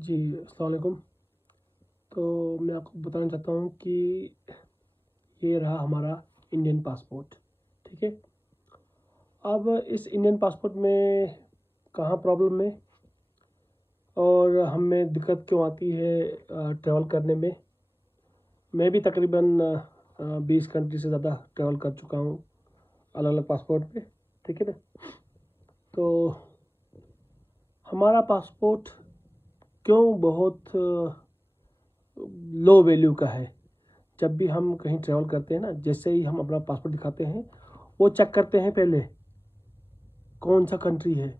जी, अस्सलाम वालेकुम। तो मैं आपको बताना चाहता हूँ कि ये रहा हमारा इंडियन पासपोर्ट, ठीक है। अब इस इंडियन पासपोर्ट में कहाँ प्रॉब्लम है और हमें दिक्कत क्यों आती है ट्रैवल करने में। मैं भी तकरीबन 20 कंट्री से ज़्यादा ट्रैवल कर चुका हूँ अलग अलग पासपोर्ट पे, ठीक है ना। तो हमारा पासपोर्ट क्यों बहुत लो वैल्यू का है। जब भी हम कहीं ट्रैवल करते हैं ना, जैसे ही हम अपना पासपोर्ट दिखाते हैं वो चेक करते हैं पहले कौन सा कंट्री है।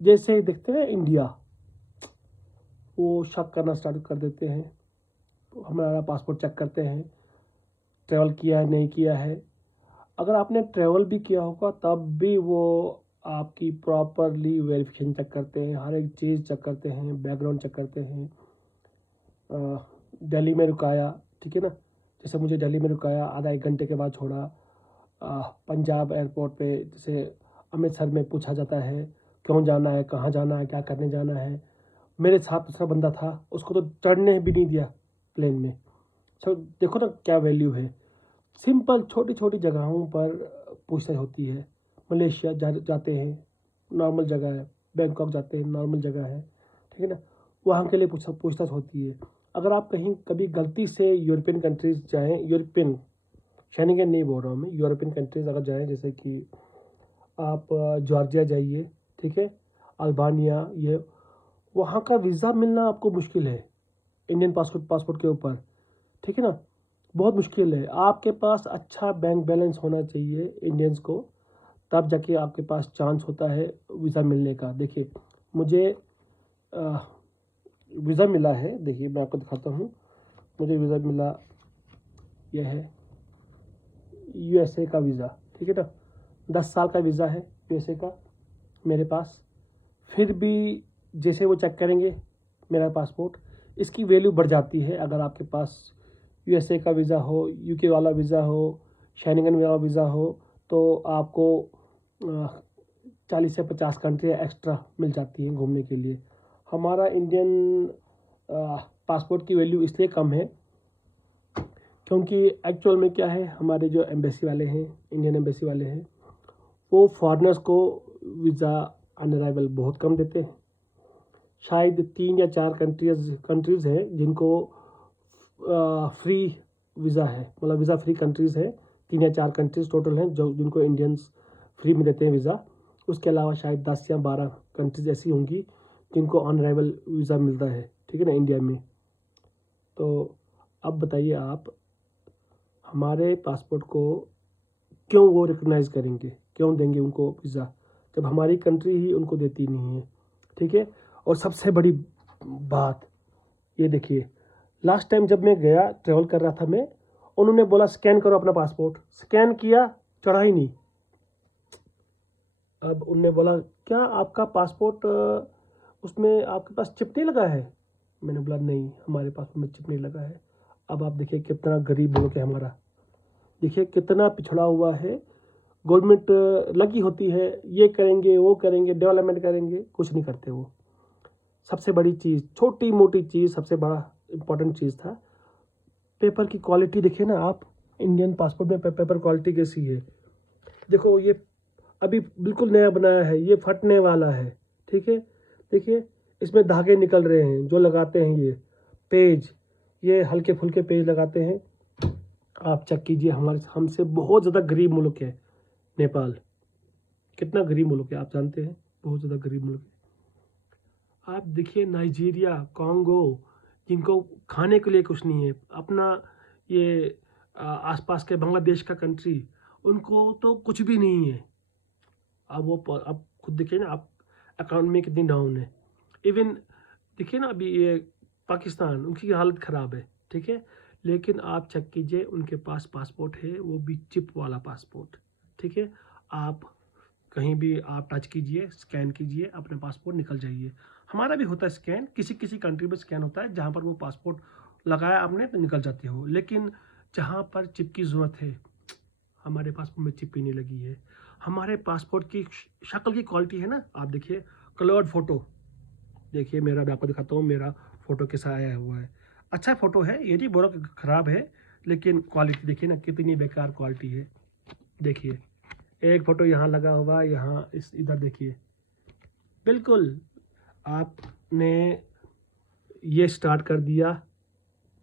जैसे ही देखते हैं इंडिया, वो शक करना स्टार्ट कर देते हैं। तो हमारा पासपोर्ट चेक करते हैं ट्रैवल किया है नहीं किया है। अगर आपने ट्रैवल भी किया होगा तब भी वो आपकी प्रॉपरली वेरिफिकेशन चेक करते हैं, हर एक चीज़ चेक करते हैं, बैकग्राउंड चेक करते हैं। दिल्ली में रुकाया, ठीक है ना। जैसे मुझे दिल्ली में रुकाया, आधा एक घंटे के बाद छोड़ा। पंजाब एयरपोर्ट पे जैसे अमृतसर में पूछा जाता है क्यों जाना है, कहाँ जाना है, क्या करने जाना है। मेरे साथ दूसरा बंदा था, उसको तो चढ़ने भी नहीं दिया प्लेन में। सो देखो ना क्या वैल्यू है। सिंपल छोटी छोटी जगहों पर पूछताछ होती है। मलेशिया जाते हैं, नॉर्मल जगह है। बैंकॉक जाते हैं, नॉर्मल जगह है, ठीक है ना। वहाँ के लिए पूछताछ होती है। अगर आप कहीं कभी गलती से यूरोपियन कंट्रीज़ जाएँ, यूरोपियन शेंगेन नहीं बोल रहा हूँ मैं, यूरोपियन कंट्रीज़ अगर जाएँ, जैसे कि आप जॉर्जिया जाइए, ठीक है, अल्बानिया, ये वहाँ का वीज़ा मिलना आपको मुश्किल है इंडियन पासपोर्ट के ऊपर, ठीक है ना। बहुत मुश्किल है। आपके पास अच्छा बैंक बैलेंस होना चाहिए इंडियंस को, तब जाके आपके पास चांस होता है वीज़ा मिलने का। देखिए मुझे वीज़ा मिला है, देखिए मैं आपको दिखाता हूँ। मुझे वीज़ा मिला, यह है यूएसए का वीज़ा, ठीक है ना। 10 साल का वीज़ा है यूएसए का मेरे पास। फिर भी जैसे वो चेक करेंगे मेरा पासपोर्ट, इसकी वैल्यू बढ़ जाती है। अगर आपके पास यूएसए का वीज़ा हो, यूके वाला वीज़ा हो, शेंगेन वाला वीज़ा हो, तो आपको 40 से 50 कंट्रियाँ एक्स्ट्रा मिल जाती हैं घूमने के लिए। हमारा इंडियन पासपोर्ट की वैल्यू इसलिए कम है क्योंकि एक्चुअल में क्या है, हमारे जो एम्बेसी वाले हैं, इंडियन एम्बेसी वाले हैं, वो फॉरेनर्स को वीज़ा ऑन अराइवल बहुत कम देते हैं। शायद 3 या 4 कंट्रीज़ हैं जिनको फ्री वीज़ा है, मतलब वीज़ा फ्री कंट्रीज़ है। 3 या 4 कंट्रीज़ टोटल हैं जो जिनको इंडियंस फ्री में देते हैं वीज़ा। उसके अलावा शायद 10 या 12 कंट्रीज़ ऐसी होंगी जिनको ऑन अराइवल वीज़ा मिलता है, ठीक है ना, इंडिया में। तो अब बताइए आप, हमारे पासपोर्ट को क्यों वो रिकग्नाइज़ करेंगे, क्यों देंगे उनको वीज़ा, जब हमारी कंट्री ही उनको देती नहीं है, ठीक है। और सबसे बड़ी बात ये देखिए, लास्ट टाइम जब मैं गया, ट्रैवल कर रहा था मैं, उन्होंने बोला स्कैन करो अपना पासपोर्ट। स्कैन किया, चढ़ा ही नहीं। अब उनने बोला क्या आपका पासपोर्ट उसमें आपके पास चिप नहीं लगा है। मैंने बोला नहीं, हमारे पासपोर्ट में चिप नहीं लगा है। अब आप देखिए कितना गरीब मुल्क है हमारा, देखिए कितना पिछड़ा हुआ है। गवर्नमेंट लगी होती है, ये करेंगे वो करेंगे, डेवलपमेंट करेंगे, कुछ नहीं करते वो। सबसे बड़ी चीज़, छोटी मोटी चीज़, सबसे बड़ा इम्पोर्टेंट चीज़ था पेपर की क्वालिटी। देखिए ना आप, इंडियन पासपोर्ट में पेपर क्वालिटी कैसी है। देखो ये अभी बिल्कुल नया बनाया है, ये फटने वाला है, ठीक है। देखिए इसमें धागे निकल रहे हैं जो लगाते हैं ये पेज, ये हल्के फुल्के पेज लगाते हैं। आप चेक कीजिए, हमारे हमसे बहुत ज़्यादा गरीब मुल्क है नेपाल। कितना गरीब मुल्क है आप जानते हैं, बहुत ज़्यादा गरीब मुल्क है। आप देखिए नाइजीरिया, कॉन्गो, जिनको खाने के लिए कुछ नहीं है, अपना ये आसपास के बांग्लादेश का कंट्री, उनको तो कुछ भी नहीं है। अब वो आप खुद देखिए ना, आप इकॉनमी कितनी डाउन है। इवन देखिए ना अभी ये पाकिस्तान, उनकी हालत ख़राब है, ठीक है। लेकिन आप चेक कीजिए, उनके पास पासपोर्ट है, वो भी चिप वाला पासपोर्ट, ठीक है। आप कहीं भी आप टच कीजिए, स्कैन कीजिए, अपना पासपोर्ट निकल जाइए। हमारा भी होता है स्कैन, किसी किसी कंट्री में स्कैन होता है जहाँ पर वो पासपोर्ट लगाया आपने तो निकल जाते हो। लेकिन जहाँ पर चिप की ज़रूरत है, हमारे पासपोर्ट में चिप ही नहीं लगी है। हमारे पासपोर्ट की शक्ल की क्वालिटी है ना, आप देखिए, कलर्ड फ़ोटो, देखिए मेरा, मैं आपको दिखाता हूँ मेरा फ़ोटो कैसा आया हुआ है। अच्छा फ़ोटो है, ये नहीं बोल रहा कि ख़राब है, लेकिन क्वालिटी देखिए ना कितनी बेकार क्वालिटी है। देखिए एक फ़ोटो यहाँ लगा हुआ है, यहाँ इस इधर देखिए, बिल्कुल आपने ये स्टार्ट कर दिया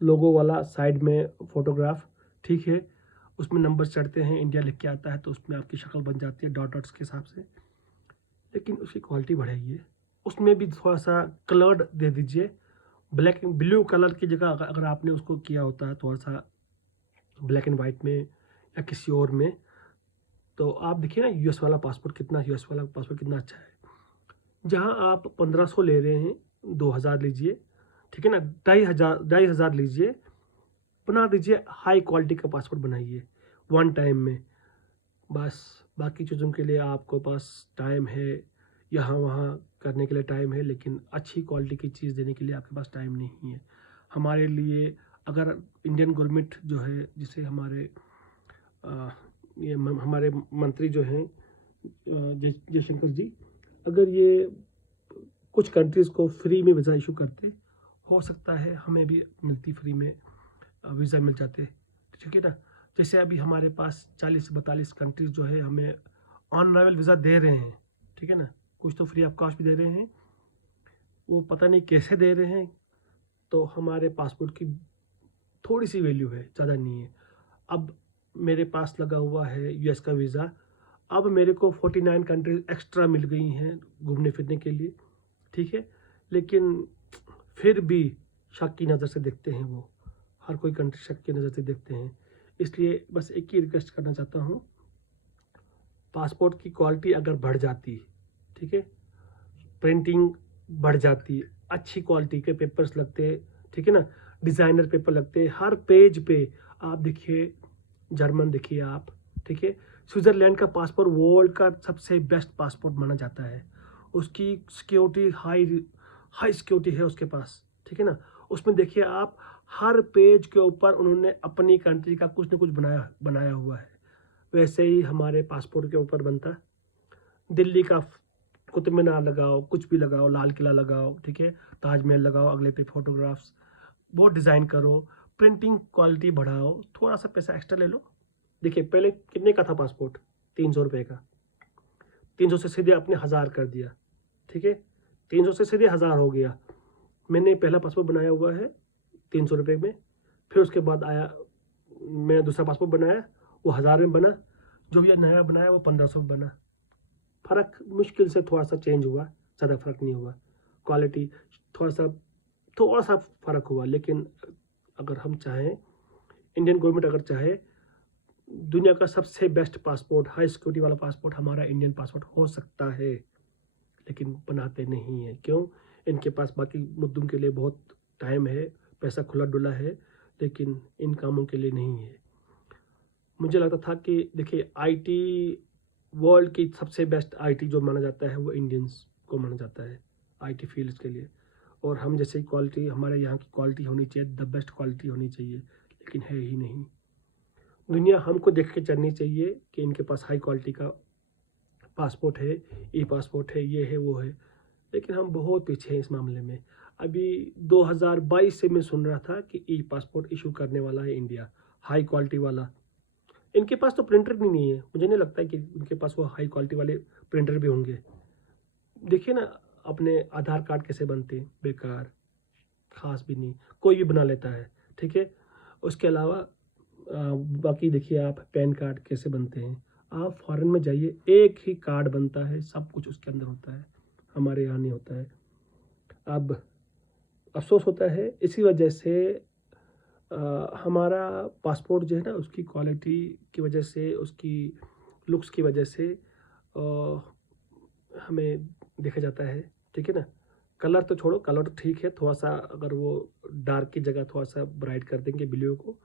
लोगो वाला साइड में फ़ोटोग्राफ, ठीक है, उसमें नंबर चढ़ते हैं, इंडिया लिख के आता है, तो उसमें आपकी शक्ल बन जाती है डॉट डॉट्स के हिसाब से, लेकिन उसकी क्वालिटी बढ़ाइए, उसमें भी थोड़ा सा कलर्ड दे दीजिए। ब्लैक एंड ब्लू कलर की जगह अगर आपने उसको किया होता है थोड़ा सा ब्लैक एंड वाइट में या किसी और में, तो आप देखिए ना यूएस वाला पासपोर्ट कितना, यूएस वाला पासपोर्ट कितना अच्छा है। जहाँ आप 1500 ले रहे हैं, 2000 लीजिए, ठीक है ना, 2500 लीजिए, बना दीजिए, हाई क्वालिटी का पासपोर्ट बनाइए वन टाइम में। बस बाकी चीज़ों के लिए आपको पास टाइम है, यहाँ वहाँ करने के लिए टाइम है, लेकिन अच्छी क्वालिटी की चीज़ देने के लिए आपके पास टाइम नहीं है। हमारे लिए अगर इंडियन गवर्नमेंट जो है, जिसे हमारे हमारे मंत्री जो हैं जयशंकर जी, अगर ये कुछ कंट्रीज़ को फ्री में वीज़ा इशू करते, हो सकता है हमें भी मिलती फ्री में वीज़ा मिल जाते, ठीक है ना। जैसे अभी हमारे पास 40 से 42 कंट्रीज़ जो है हमें ऑन अराइवल वीज़ा दे रहे हैं, ठीक है ना, कुछ तो फ्री ऑफ कॉस्ट भी दे रहे हैं, वो पता नहीं कैसे दे रहे हैं। तो हमारे पासपोर्ट की थोड़ी सी वैल्यू है, ज़्यादा नहीं है। अब मेरे पास लगा हुआ है यूएस का वीज़ा, अब मेरे को 49 कंट्रीज एक्स्ट्रा मिल गई हैं घूमने फिरने के लिए, ठीक है, लेकिन फिर भी शक की नज़र से देखते हैं वो, हर कोई कंट्री शक की नज़र से देखते हैं। इसलिए बस एक ही रिक्वेस्ट करना चाहता हूँ, पासपोर्ट की क्वालिटी अगर बढ़ जाती, ठीक है, प्रिंटिंग बढ़ जाती, अच्छी क्वालिटी के पेपर्स लगते, ठीक है ना, डिज़ाइनर पेपर लगते हर पेज पे। आप देखिए जर्मन देखिए आप, ठीक है, स्विट्ज़रलैंड का पासपोर्ट वर्ल्ड का सबसे बेस्ट पासपोर्ट माना जाता है। उसकी सिक्योरिटी हाई सिक्योरिटी है उसके पास, ठीक है ना। उसमें देखिए आप हर पेज के ऊपर उन्होंने अपनी कंट्री का कुछ ना कुछ बनाया हुआ है। वैसे ही हमारे पासपोर्ट के ऊपर बनता है। दिल्ली का कुतुब मीनार लगाओ, कुछ भी लगाओ, लाल किला लगाओ, ठीक है, ताजमहल लगाओ, अगले पे फोटोग्राफ्स, वो डिज़ाइन करो, प्रिंटिंग क्वालिटी बढ़ाओ, थोड़ा सा पैसा एक्स्ट्रा ले लो। देखिए पहले कितने का था पासपोर्ट, 300 रुपये का, 300 से सीधे आपने 1000 कर दिया, ठीक है, 300 से सीधे 1000 हो गया। मैंने पहला पासपोर्ट बनाया हुआ है 300 रुपये में, फिर उसके बाद आया मैंने दूसरा पासपोर्ट बनाया, वो 1000 में बना, जो भी नया बनाया वो 1500 में बना। फ़र्क मुश्किल से थोड़ा सा चेंज हुआ, ज़्यादा फ़र्क नहीं हुआ, क्वालिटी थोड़ा सा फ़र्क हुआ। लेकिन अगर हम चाहें, इंडियन गवर्नमेंट अगर चाहे, दुनिया का सबसे बेस्ट पासपोर्ट, हाई सिक्योरिटी वाला पासपोर्ट हमारा इंडियन पासपोर्ट हो सकता है, लेकिन बनाते नहीं हैं। क्यों? इनके पास बाकी मुद्दों के लिए बहुत टाइम है, पैसा खुला डुला है, लेकिन इन कामों के लिए नहीं है। मुझे लगता था कि देखिए आईटी वर्ल्ड की सबसे बेस्ट आईटी जो माना जाता है वो इंडियंस को माना जाता है आईटी फील्ड्स के लिए, और हम जैसे क्वालिटी, हमारे यहाँ की क्वालिटी होनी चाहिए, द बेस्ट क्वालिटी होनी चाहिए, लेकिन है ही नहीं। दुनिया हमको देख के चलनी चाहिए कि इनके पास हाई क्वालिटी का पासपोर्ट है, ई पासपोर्ट है, ये है वो है, लेकिन हम बहुत पीछे हैं इस मामले में। अभी 2022 से मैं सुन रहा था कि ई पासपोर्ट इशू करने वाला है इंडिया, हाई क्वालिटी वाला। इनके पास तो प्रिंटर भी नहीं है, मुझे नहीं लगता है कि उनके पास वो हाई क्वालिटी वाले प्रिंटर भी होंगे। देखिए ना अपने आधार कार्ड कैसे बनते हैं, बेकार, खास भी नहीं, कोई भी बना लेता है, ठीक है। उसके अलावा बाकी देखिए आप पैन कार्ड कैसे बनते हैं, आप फॉरेन में जाइए, एक ही कार्ड बनता है, सब कुछ उसके अंदर होता है, हमारे यहाँ नहीं होता है। अब अफसोस होता है इसी वजह से, हमारा पासपोर्ट जो है ना उसकी क्वालिटी की वजह से, उसकी लुक्स की वजह से हमें देखा जाता है, ठीक है ना। कलर तो छोड़ो, कलर तो ठीक है, थोड़ा सा अगर वो डार्क की जगह थोड़ा सा ब्राइट कर देंगे ब्लू को,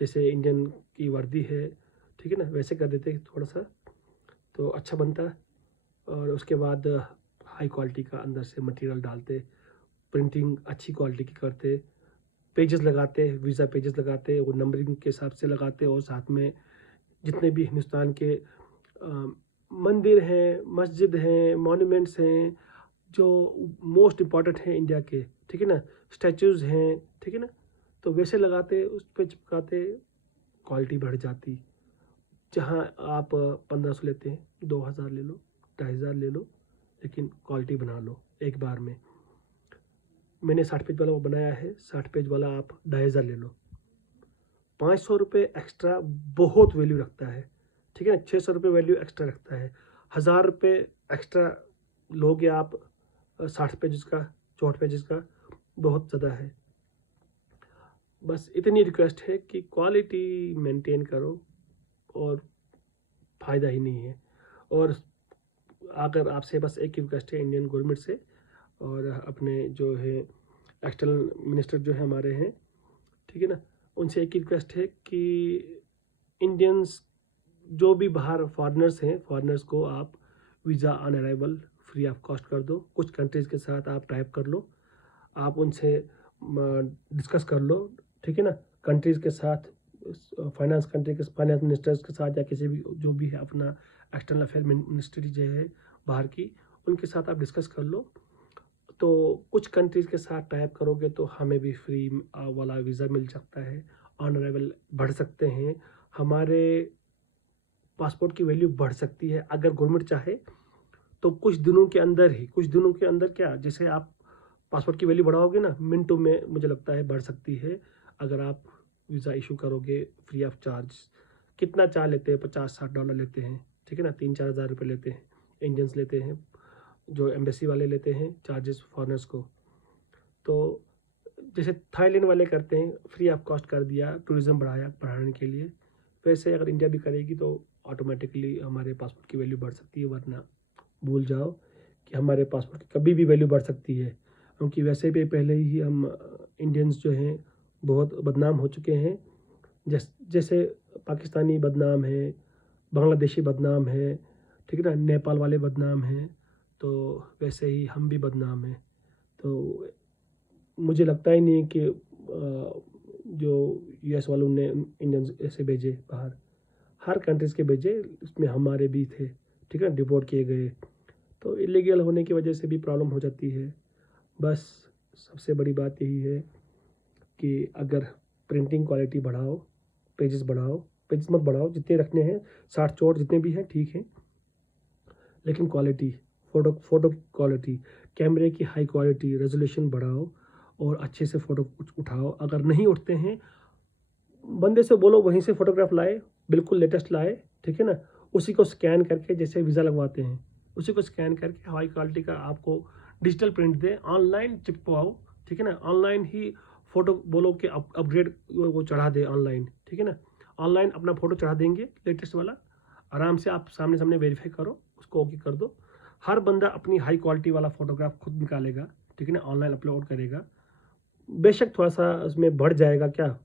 जैसे इंडियन की वर्दी है, ठीक है ना, वैसे कर देते थोड़ा सा तो अच्छा बनता। और उसके बाद हाई क्वालिटी का अंदर से मटेरियल डालते, प्रिंटिंग अच्छी क्वालिटी की करते, पेजेस लगाते, वीज़ा पेजेस लगाते, वो नंबरिंग के हिसाब से लगाते, और साथ में जितने भी हिंदुस्तान के मंदिर हैं, मस्जिद हैं, मॉन्यूमेंट्स हैं, जो मोस्ट इम्पॉर्टेंट है इंडिया के, ठीक है ना, स्टैचूज़ हैं, ठीक है ना, तो वैसे लगाते, उस पर चिपकाते, क्वालिटी बढ़ जाती। जहाँ आप 1500 लेते हैं, 2000 ले लो, 2500 ले लो, लेकिन क्वालिटी बना लो एक बार में। मैंने 60 पेज वाला वो बनाया है, 60 पेज वाला आप 2500 ले लो। 500 रुपये एक्स्ट्रा बहुत वैल्यू रखता है, ठीक है ना, 600 रुपये वैल्यू एक्स्ट्रा रखता है। 1000 रुपये एक्स्ट्रा लोगे आप 60 पेजेस का, 64 पेजेस का, बहुत ज़्यादा है। बस इतनी रिक्वेस्ट है कि क्वालिटी मेंटेन करो और फ़ायदा ही नहीं है। और अगर आपसे बस एक ही रिक्वेस्ट है इंडियन गवर्नमेंट से, और अपने जो है एक्सटर्नल मिनिस्टर जो है हमारे हैं, ठीक है ना, उनसे एक ही रिक्वेस्ट है कि इंडियंस जो भी बाहर फॉरेनर्स हैं, फॉरेनर्स को आप visa on arrival free of cost कर दो। कुछ कंट्रीज़ के साथ आप टाइप कर लो, आप उनसे डिस्कस कर लो, ठीक है ना, कंट्रीज़ के साथ, फाइनेंस मिनिस्टर्स के साथ, या किसी भी जो भी है अपना एक्सटर्नल अफेयर मिनिस्ट्री जो है बाहर की, उनके साथ आप डिस्कस कर लो। तो कुछ कंट्रीज़ के साथ टाइप करोगे तो हमें भी फ्री वाला वीज़ा मिल सकता है, ऑन अराइवल बढ़ सकते हैं, हमारे पासपोर्ट की वैल्यू बढ़ सकती है अगर गवर्नमेंट चाहे तो। कुछ दिनों के अंदर ही, कुछ दिनों के अंदर क्या, जैसे आप पासपोर्ट की वैल्यू बढ़ाओगे ना, मिनटों में मुझे लगता है बढ़ सकती है अगर आप वीज़ा इशू करोगे फ्री ऑफ चार्ज। कितना चार्ज लेते हैं, $50-60 लेते हैं, ठीक है ना, 3-4 हज़ार रुपये लेते हैं, इंडियंस लेते हैं, जो एम्बेसी वाले लेते हैं चार्जेस फॉरेनर्स को। तो जैसे थाईलैंड वाले करते हैं, फ्री ऑफ कॉस्ट कर दिया, टूरिज़्म बढ़ाने के लिए, वैसे अगर इंडिया भी करेगी तो ऑटोमेटिकली हमारे पासपोर्ट की वैल्यू बढ़ सकती है। वरना भूल जाओ कि हमारे पासपोर्ट की कभी भी वैल्यू बढ़ सकती है, क्योंकि वैसे भी पहले ही हम इंडियंस जो हैं बहुत बदनाम हो चुके हैं। जैसे पाकिस्तानी बदनाम है, बांग्लादेशी बदनाम है, ठीक है ना, नेपाल वाले बदनाम हैं, तो वैसे ही हम भी बदनाम हैं। तो मुझे लगता ही नहीं कि जो यूएस वालों ने इंडियंस ऐसे भेजे बाहर, हर कंट्रीज़ के भेजे, इसमें हमारे भी थे, ठीक है, डिपोर्ट किए गए। तो इलीगल होने की वजह से भी प्रॉब्लम हो जाती है। बस सबसे बड़ी बात यही है कि अगर प्रिंटिंग क्वालिटी बढ़ाओ, पेजेस बढ़ाओ, पेजेस मत बढ़ाओ, जितने रखने हैं 60-64 जितने भी हैं ठीक है, लेकिन क्वालिटी, फ़ोटो की क्वालिटी, कैमरे की हाई क्वालिटी, रेजोल्यूशन बढ़ाओ और अच्छे से फ़ोटो उठाओ। अगर नहीं उठते हैं, बंदे से बोलो वहीं से फ़ोटोग्राफ लाए, बिल्कुल लेटेस्ट लाए, ठीक है ना, उसी को स्कैन करके, जैसे वीज़ा लगवाते हैं उसी को स्कैन करके हाई क्वालिटी का आपको डिजिटल प्रिंट दे, ऑनलाइन चिपकवाओ, ठीक है ना, ऑनलाइन ही फ़ोटो बोलो कि अपग्रेड वो चढ़ा दे ऑनलाइन, ठीक है ना, ऑनलाइन अपना फ़ोटो चढ़ा देंगे लेटेस्ट वाला, आराम से आप सामने सामने वेरीफाई करो, उसको ओके कर दो। हर बंदा अपनी हाई क्वालिटी वाला फ़ोटोग्राफ खुद निकालेगा, ठीक है ना, ऑनलाइन अपलोड करेगा। बेशक थोड़ा सा उसमें बढ़ जाएगा, क्या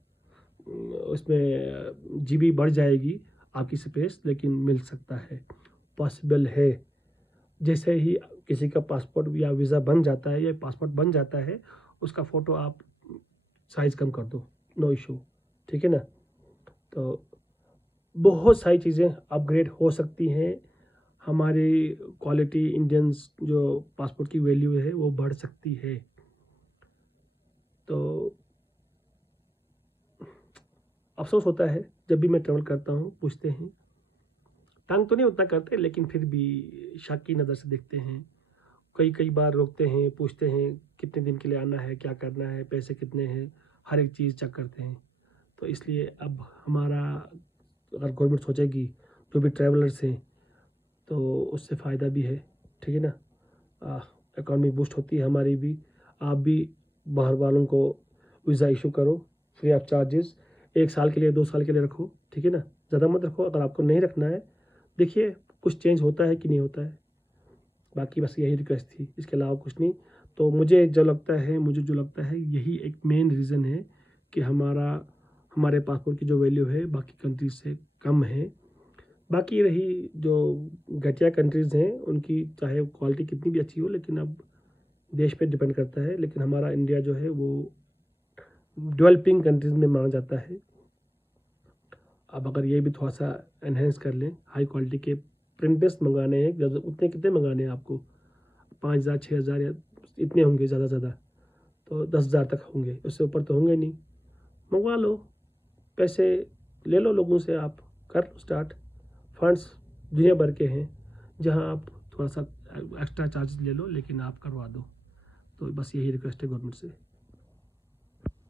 उसमें जीबी बढ़ जाएगी आपकी स्पेस, लेकिन मिल सकता है, पॉसिबल है। जैसे ही किसी का पासपोर्ट या वीज़ा बन जाता है या पासपोर्ट बन जाता है, उसका फ़ोटो आप साइज़ कम कर दो, नो इशू, ठीक है ना। तो बहुत सारी चीज़ें अपग्रेड हो सकती हैं, हमारी क्वालिटी इंडियंस जो पासपोर्ट की वैल्यू है वो बढ़ सकती है। तो अफ़सोस होता है जब भी मैं ट्रैवल करता हूँ, पूछते हैं, तंग तो नहीं उतना करते लेकिन फिर भी शक की नज़र से देखते हैं। कई बार रोकते हैं, पूछते हैं कितने दिन के लिए आना है, क्या करना है, पैसे कितने हैं, हर एक चीज़ चेक करते हैं। तो इसलिए अब हमारा, अगर गवर्नमेंट सोचेगी जो भी ट्रैवलर्स हैं तो उससे फ़ायदा भी है, ठीक है ना, इकॉनमी बूस्ट होती है हमारी भी। आप भी बाहर वालों को वीज़ा इशू करो फ्री ऑफ चार्जेस, 1 साल के लिए, 2 साल के लिए रखो, ठीक है ना, ज़्यादा मत रखो। अगर आपको नहीं रखना है, देखिए कुछ चेंज होता है कि नहीं होता है। बाकी बस यही रिक्वेस्ट थी, इसके अलावा कुछ नहीं। तो मुझे जो लगता है यही एक मेन रीज़न है कि हमारे पासपोर्ट की जो वैल्यू है बाकी कंट्रीज से कम है। बाकी रही जो घटिया कंट्रीज़ हैं उनकी चाहे क्वालिटी कितनी भी अच्छी हो, लेकिन अब देश पे डिपेंड करता है। लेकिन हमारा इंडिया जो है वो डेवलपिंग कंट्रीज़ में माना जाता है। अब अगर ये भी थोड़ा सा एनहेंस कर लें, हाई क्वालिटी के प्रिंटर्स मंगाने हैं, उतने कितने मंगाने हैं आपको, 5,000 6,000 या इतने होंगे ज़्यादा ज़्यादा, तो 10,000 तक होंगे, उससे ऊपर तो होंगे नहीं। मंगवा लो, पैसे ले लो लोगों से, आप कर लो स्टार्ट। फंड्स दुनिया भर के हैं, जहां आप थोड़ा सा एक्स्ट्रा चार्ज ले लो, लेकिन आप करवा दो। तो बस यही रिक्वेस्ट है गवर्नमेंट से।